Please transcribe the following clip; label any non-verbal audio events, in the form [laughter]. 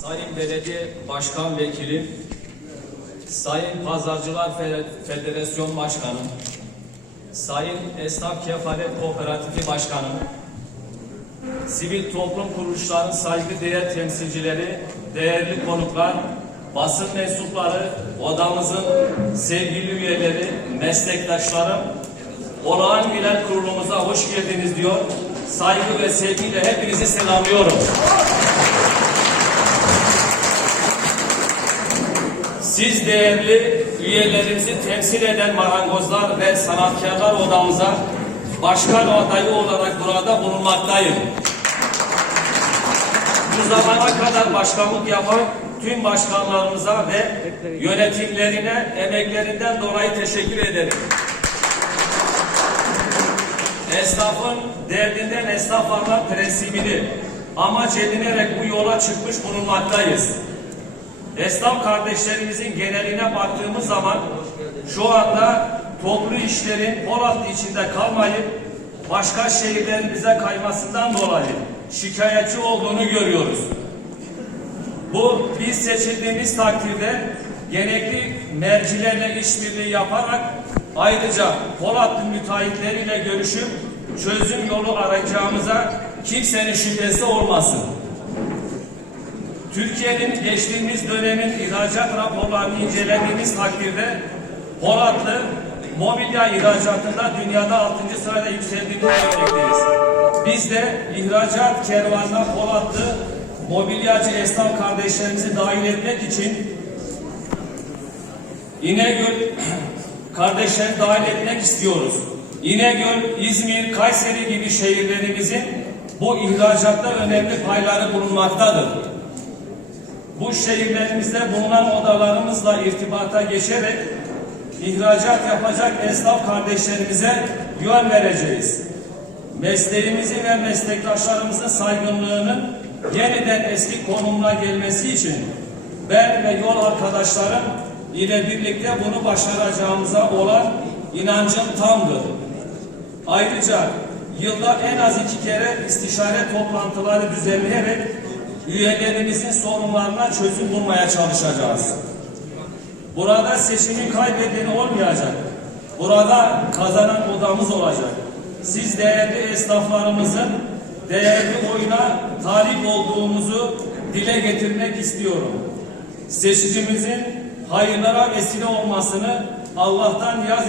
Sayın Belediye Başkan Vekilim, Sayın Pazarcılar Fe- Federasyon Başkanı, Sayın Esnaf Kefalet Kooperatifi Başkanı, sivil toplum kuruluşlarının saygıdeğer temsilcileri, değerli konuklar, basın mensupları, odamızın sevgili üyeleri, meslektaşlarım, olağan genel kurulumuza hoş geldiniz diyor. Saygı ve sevgiyle hepinizi selamlıyorum. Siz değerli üyelerimizi temsil eden marangozlar ve sanatkarlar odamıza başkan adayı olarak burada bulunmaktayım. Bu zamana kadar başkanlık yapan tüm başkanlarımıza ve yönetimlerine emeklerinden dolayı teşekkür ederim. Esnafın derdinden esnaf anlar prensibini amaç edinerek bu yola çıkmış bulunmaktayız. Esnaf kardeşlerimizin geneline baktığımız zaman şu anda toplu işlerin Polatlı içinde kalmayıp başka şehirlerimize kaymasından dolayı şikayetçi olduğunu görüyoruz. Bu biz seçildiğimiz takdirde gerekli mercilerle işbirliği yaparak ayrıca Polatlı müteahhitleriyle görüşüp çözüm yolu arayacağımıza kimsenin şüphesi olmasın. Türkiye'nin geçtiğimiz dönemin ihracat raporlarını incelediğimiz takdirde Polatlı mobilya ihracatında dünyada 6. sırada yükseldiğini görmekteyiz. Biz de ihracat kervanına Polatlı mobilyacı esnaf kardeşlerimizi dahil etmek için İnegöl [clears throat] kardeşleri dahil etmek istiyoruz. İnegöl, İzmir, Kayseri gibi şehirlerimizin bu ihracatta önemli payları bulunmaktadır bu şehirlerimizde bulunan odalarımızla irtibata geçerek ihracat yapacak esnaf kardeşlerimize yön vereceğiz. Mesleğimizin ve meslektaşlarımızın saygınlığının yeniden eski konumuna gelmesi için ben ve yol arkadaşlarım ile birlikte bunu başaracağımıza olan inancım tamdır. Ayrıca yılda en az iki kere istişare toplantıları düzenleyerek üyelerimizin sorunlarına çözüm bulmaya çalışacağız. Burada seçimin kaybedeni olmayacak. Burada kazanan odamız olacak. Siz değerli esnaflarımızın değerli oyuna talip olduğumuzu dile getirmek istiyorum. Seçicimizin hayırlara vesile olmasını Allah'tan niyaz